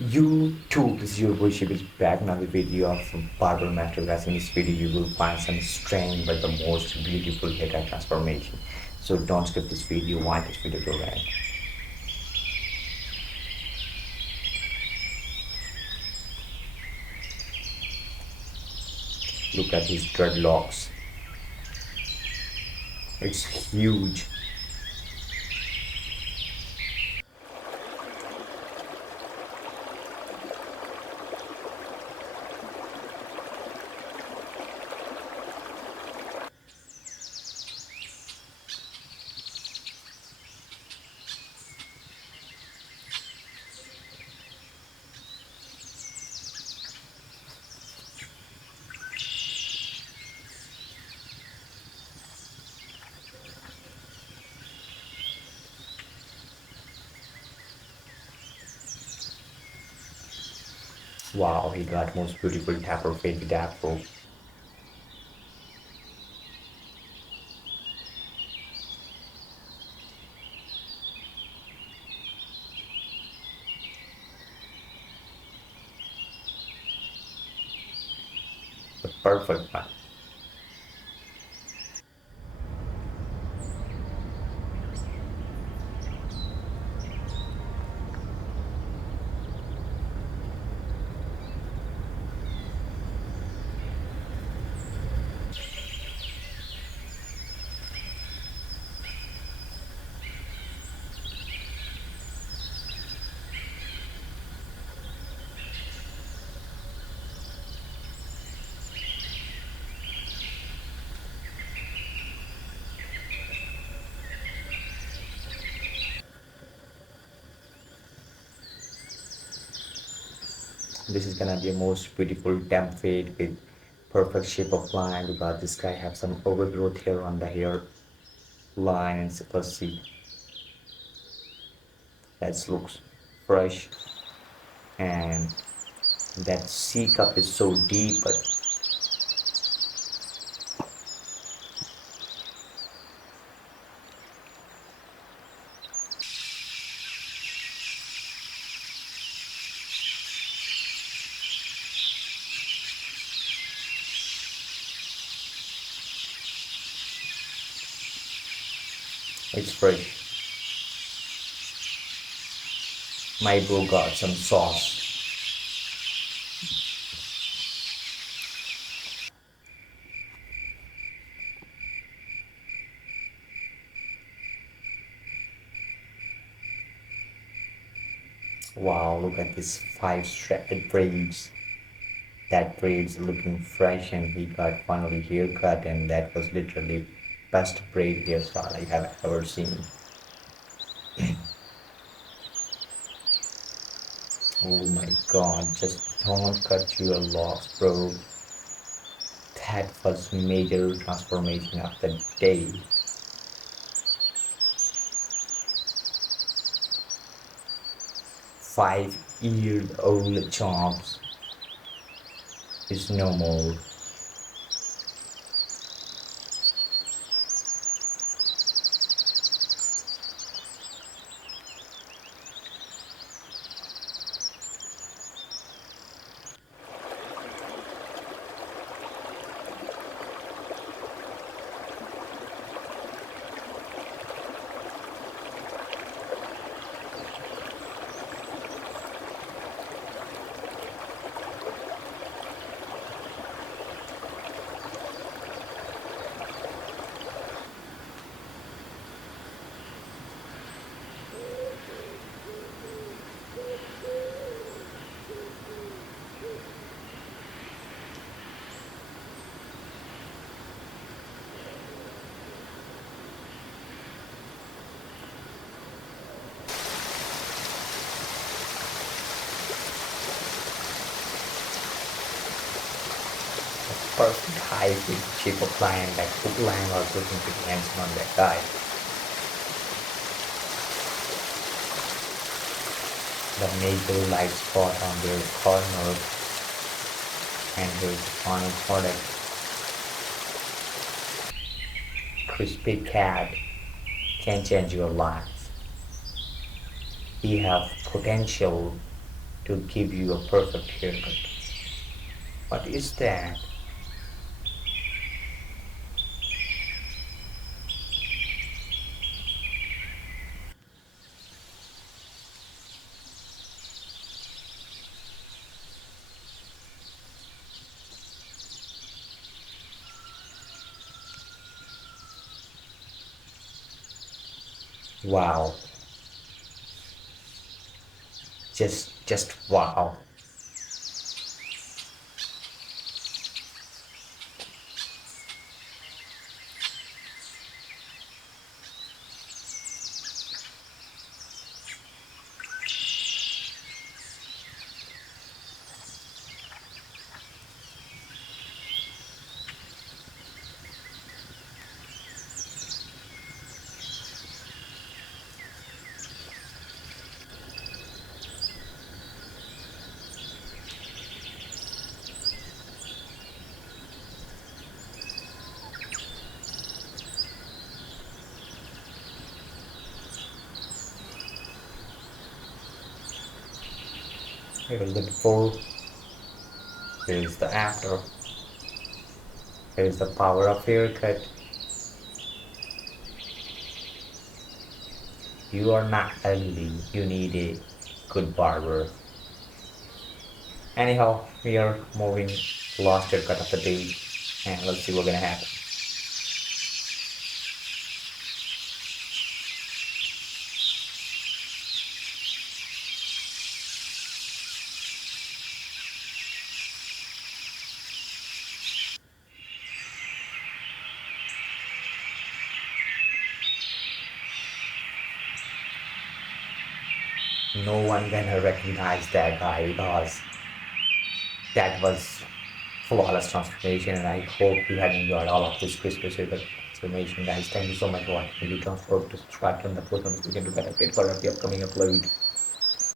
YouTube, this is your boy Shib is back another video of Barber Masterclass. In this video, you will find some strange but the most beautiful haircut transformation. So don't skip this video, watch this video to end. Look at his dreadlocks. It's huge. Wow, he got most beautiful tapper fade with afro. The perfect one. This is gonna be a most beautiful damp fade with perfect shape of line because this guy have some overgrowth here on the hair line and let's see that looks fresh and that C cup is so deep but it's fresh. My bro got some sauce. Wow, look at this five stranded braids. That braid's looking fresh and he got finally haircut and that was literally best braid hairstyle I have ever seen. Oh my god, just don't cut your locks, bro. That was major transformation of the day. 5 year old chops is no more. Perfect height with shape of line, that hook line was looking pretty handsome on that guy. The major light spot on their corner and here's the final product. Crispy cat can change your life. He have potential to give you a perfect haircut. What is that? Wow. Just wow. Here's the before, here's the after, here's the power of haircut. You are not ugly, you need a good barber. Anyhow, we are moving last haircut of the day, and let's see what's gonna happen. No one gonna recognize that guy because that was flawless transformation, and I hope you had enjoyed all of this Christmas haircut transformation, guys. Thank you so much for watching. Please don't forget to subscribe, turn the post notification to get updated for the upcoming upload.